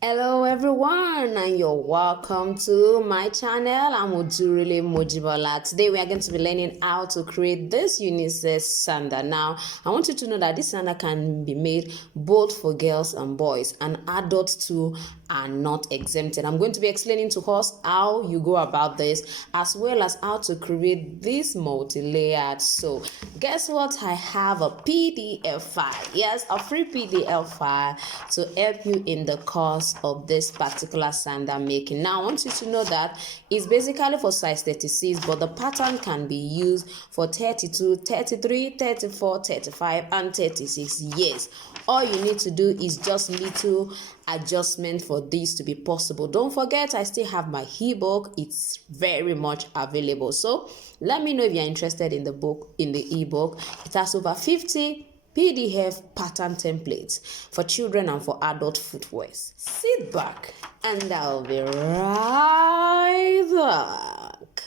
Hello everyone, and you're welcome to my channel. I'm Odurele Mojibola. Today we are going to be learning how to create this unisex sandal. Now I want you to know that this sandal can be made both for girls and boys, and adults too are not exempted. I'm going to be explaining to us how you go about this, as well as how to create this multi-layered. So guess what? I have a PDF file. Yes, a free PDF file to help you in the course of this particular sandal making. Now I want you to know that it's basically for size 36, but the pattern can be used for 32, 33, 34, 35 and 36. Yes, all you need to do is just little adjustment for this to be possible. Don't forget, I still have my ebook. It's very much available, so let me know if you're interested in the book, in the ebook. It has over 50 PDF pattern templates for children and for adult footwear. Sit back and I'll be right back.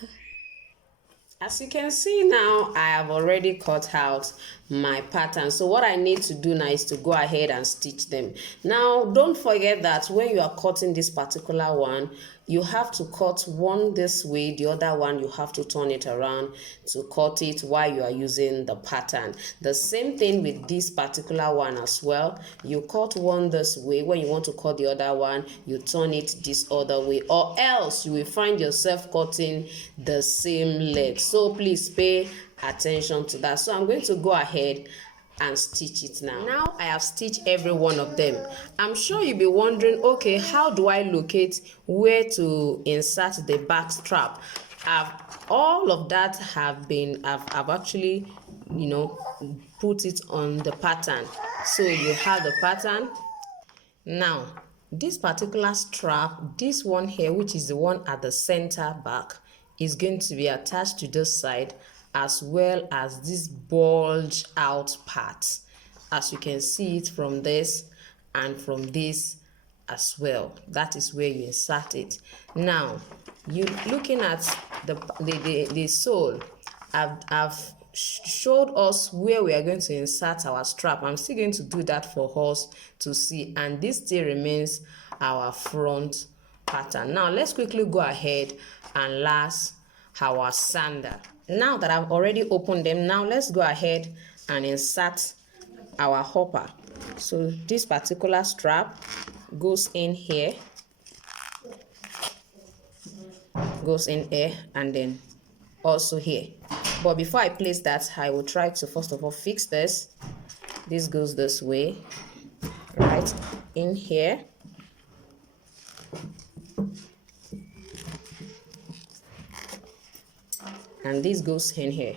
As you can see now, I have already cut out my pattern. So what I need to do now is to go ahead and stitch them. Now, don't forget that when you are cutting this particular one, you have to cut one this way, the other one you have to turn it around to cut it while you are using the pattern. The same thing with this particular one as well. You cut one this way. When you want to cut the other one, you turn it this other way, or else you will find yourself cutting the same length. So please pay attention to that. So I'm going to go ahead and stitch it now. Now I have stitched every one of them. I'm sure you'll be wondering, okay, how do I locate where to insert the back strap? All of that I've actually, put it on the pattern. So you have the pattern. Now this particular strap, this one here, which is the one at the center back, is going to be attached to this side, as well as this bulge out part, as you can see it from this and from this as well. That is where you insert it. Now you looking at the sole, I've showed us where we are going to insert our strap. I'm still going to do that for us to see, and this still remains our front pattern. Now let's quickly go ahead and lace our sandal. Now that I've already opened them, now let's go ahead and insert our hopper. So this particular strap goes in here, and then also here. But before I place that, I will try to first of all fix this. This goes this way, right in here. And this goes in here.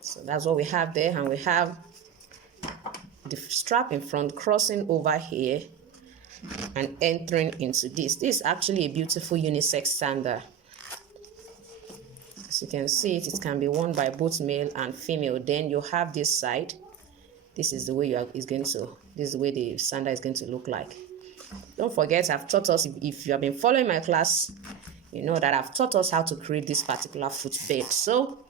So that's what we have there, and we have the strap in front crossing over here and entering into this. This is actually a beautiful unisex sandal. As you can see, it can be worn by both male and female. Then you have this side. This is the way this is the way the sandal is going to look like. Don't forget, I've taught us, if you have been following my class, you know that I've taught us how to create this particular footbed. So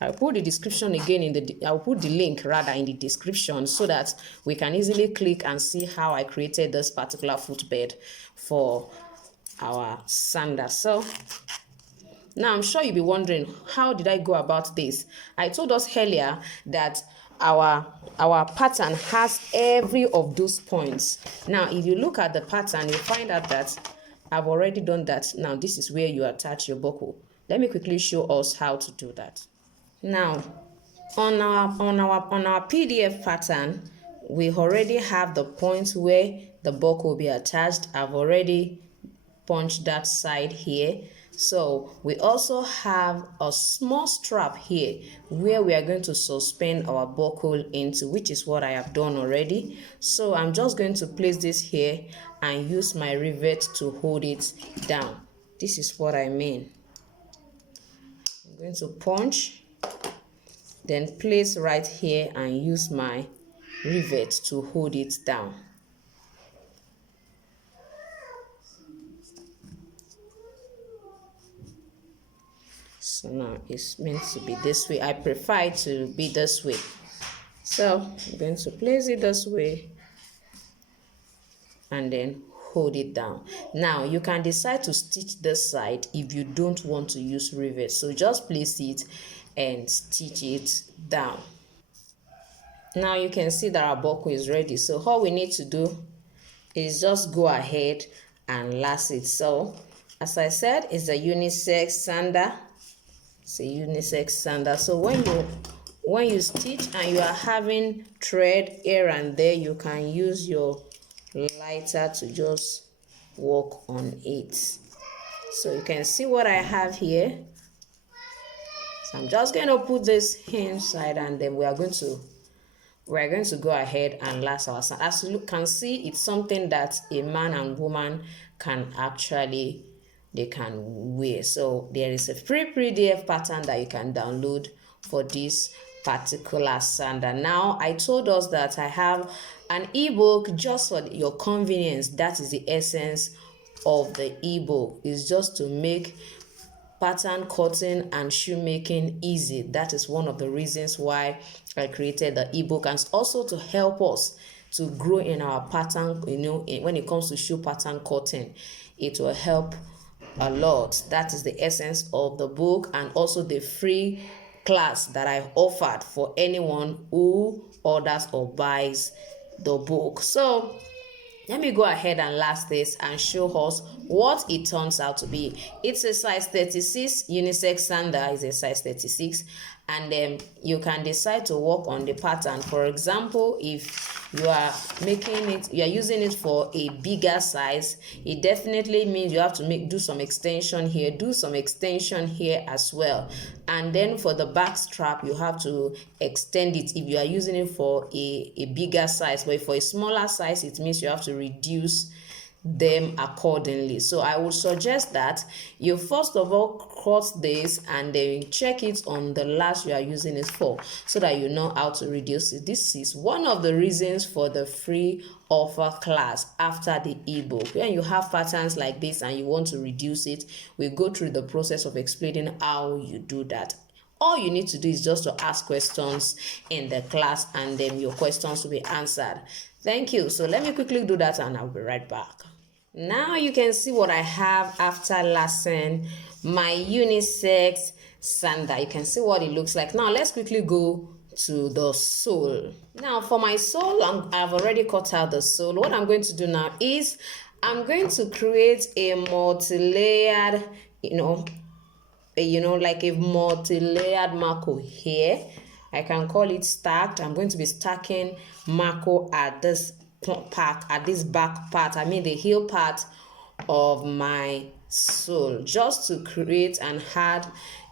I'll put the description again I'll put the link rather in the description, so that we can easily click and see how I created this particular footbed for our sandal. So now I'm sure you'll be wondering, how did I go about this? I told us earlier that our pattern has every of those points. Now if you look at the pattern, you find out that I've already done that. Now this is where you attach your buckle. Let me quickly show us how to do that. Now on our PDF pattern, we already have the point where the buckle will be attached. I've already punched that side here. So we also have a small strap here where we are going to suspend our buckle into, which is what I have done already. So I'm just going to place this here and use my rivet to hold it down. This is what I mean. I'm going to punch, then place right here and use my rivet to hold it down. So now it's meant to be this way. I prefer it to be this way. So I'm going to place it this way and then hold it down. Now you can decide to stitch this side if you don't want to use rivet, so just place it and stitch it down. Now you can see that our buckle is ready, so all we need to do is just go ahead and lace it. So as I said, it's a unisex sandal. It's a unisex sandal. So when you stitch and you are having thread here and there, you can use your lighter to just work on it. So you can see what I have here. So I'm just going to put this inside, and then we're going to go ahead and lace our sandal. As you can see, it's something that a man and woman can actually wear. So there is a free PDF pattern that you can download for this particular sandal. Now I told us that I have an ebook just for your convenience. That is the essence of the ebook, is just to make pattern cutting and shoemaking easy. That is one of the reasons why I created the ebook, and also to help us to grow in our pattern. When it comes to shoe pattern cutting, it will help a lot. That is the essence of the book, and also the free class that I offered for anyone who orders or buys the book. So let me go ahead and lace this and show us what it turns out to be. It's a size 36, unisex sandal is a size 36, and then you can decide to work on the pattern. For example, if you are using it for a bigger size, it definitely means you have to do some extension here, do some extension here as well. And then for the back strap, you have to extend it if you are using it for a bigger size. But for a smaller size, it means you have to reduce them accordingly. So I would suggest that you first of all cut this and then check it on the lace you are using it for, so that you know how to reduce it. This is one of the reasons for the free offer class after the ebook. When you have patterns like this and you want to reduce it, we go through the process of explaining how you do that. All you need to do is just to ask questions in the class, and then your questions will be answered. Thank you. So let me quickly do that and I'll be right back. Now you can see what I have after lacing my unisex sandal. You can see what it looks like. Now let's quickly go to the sole. Now for my sole, I've already cut out the sole. What I'm going to do now is I'm going to create a multi-layered, like a multi-layered marco here. I can call it stacked. I'm going to be stacking marco at this part, at this back part, the heel part of my sole, just to create and add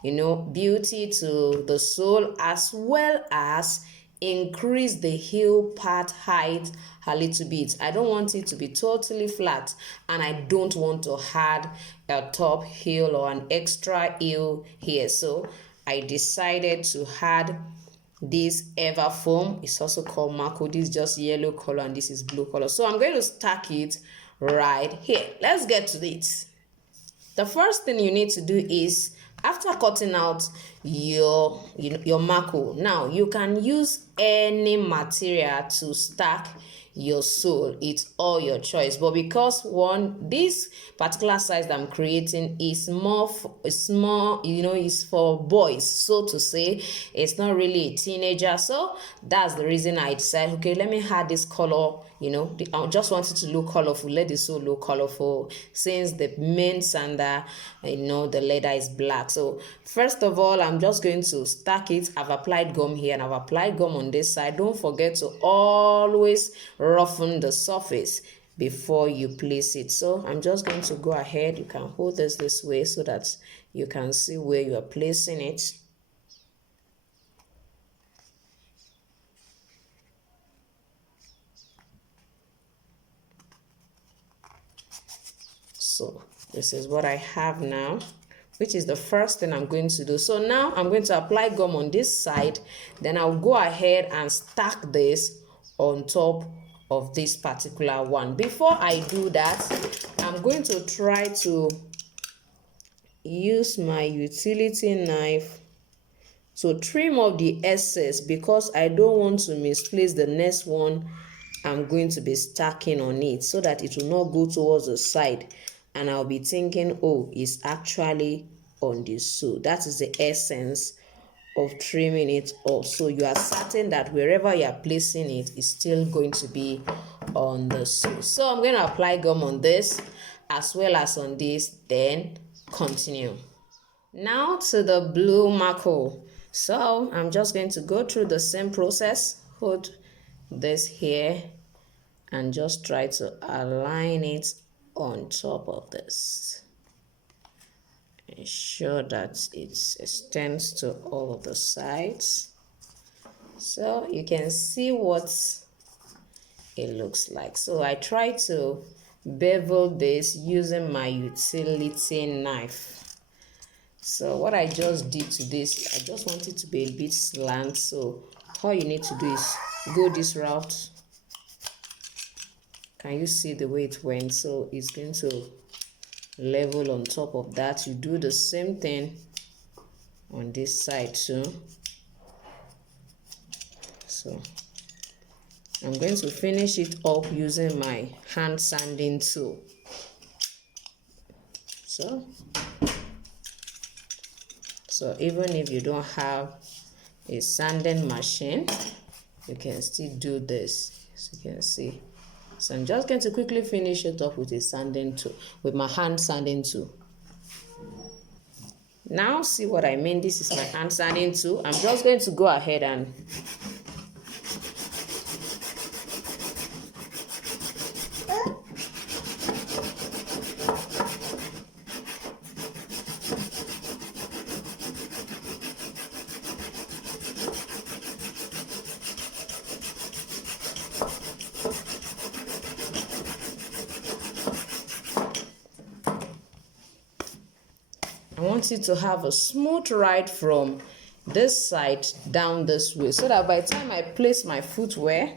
beauty to the sole, as well as increase the heel part height a little bit. I don't want it to be totally flat, and I don't want to add a top heel or an extra heel here. So I decided to add this ever foam. It's also called marco. This is just yellow color and this is blue color. So I'm going to stack it right here. Let's get to it. The first thing you need to do is, after cutting out your marco, now you can use any material to stack your sole. It's all your choice, but because this particular size that I'm creating is small, is for boys, so to say. It's not really a teenager, so that's the reason I decided, okay, let me add this color. I just wanted to look colorful. Let the sole look colorful, since the main sandal, the leather is black. So first of all, I'm just going to stack it. I've applied gum here and I've applied gum on this side. Don't forget to always roughen the surface before you place it. So I'm just going to go ahead. You can hold this way so that you can see where you are placing it. So this is what I have now, which is the first thing I'm going to do. So now I'm going to apply gum on this side, then I'll go ahead and stack this on top of this particular one. Before I do that, I'm going to try to use my utility knife So trim off the excess because I don't want to misplace the next one I'm going to be stacking on it, so that it will not go towards the side and I'll be thinking, oh, it's actually on the sew. That is the essence of trimming it off. So you are certain that wherever you are placing it is still going to be on the sew. So I'm going to apply gum on this as well as on this, then continue. Now to the blue marker. So I'm just going to go through the same process. Hold this here and just try to align it on top of this. Ensure that it extends to all of the sides. So you can see what it looks like. So I try to bevel this using my utility knife. So what I just did to this, I just want it to be a bit slant. So all you need to do is go this route. Can you see the way it went? So it's going to level on top of that. You do the same thing on this side too. So I'm going to finish it up using my hand sanding tool. So even if you don't have a sanding machine, you can still do this, as you can see. So I'm just going to quickly finish it off with a sanding tool, with my hand sanding tool. Now see what I mean. This is my hand sanding tool. I'm just going to go ahead and I want you to have a smooth ride from this side down this way, so that by the time I place my footwear,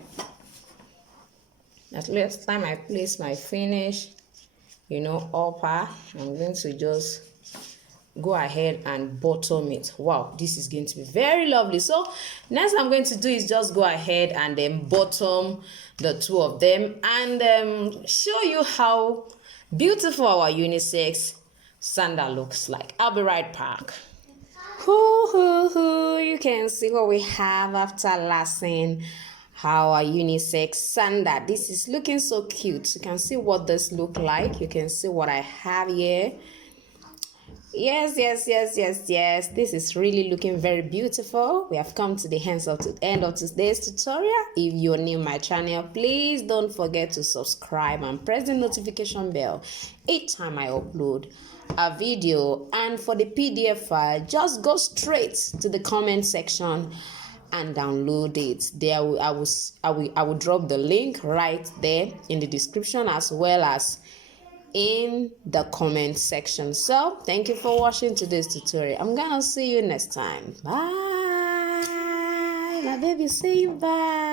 at least time I place my finish, upper, I'm going to just go ahead and bottom it. Wow, this is going to be very lovely. So next I'm going to do is just go ahead and then bottom the two of them and show you how beautiful our unisex sandal looks like. I'll be right back. You can see what we have after lacing our unisex sandal. This is looking so cute. You can see what this look like. You can see what I have here. Yes, this is really looking very beautiful. We have come to the end of today's tutorial. If you're new to my channel, please don't forget to subscribe and press the notification bell each time I upload a video. And for the PDF file, just go straight to the comment section and download it. There I will drop the link right there in the description as well as in the comment section. So thank you for watching today's tutorial. I'm gonna see you next time. Bye, my baby. Say bye.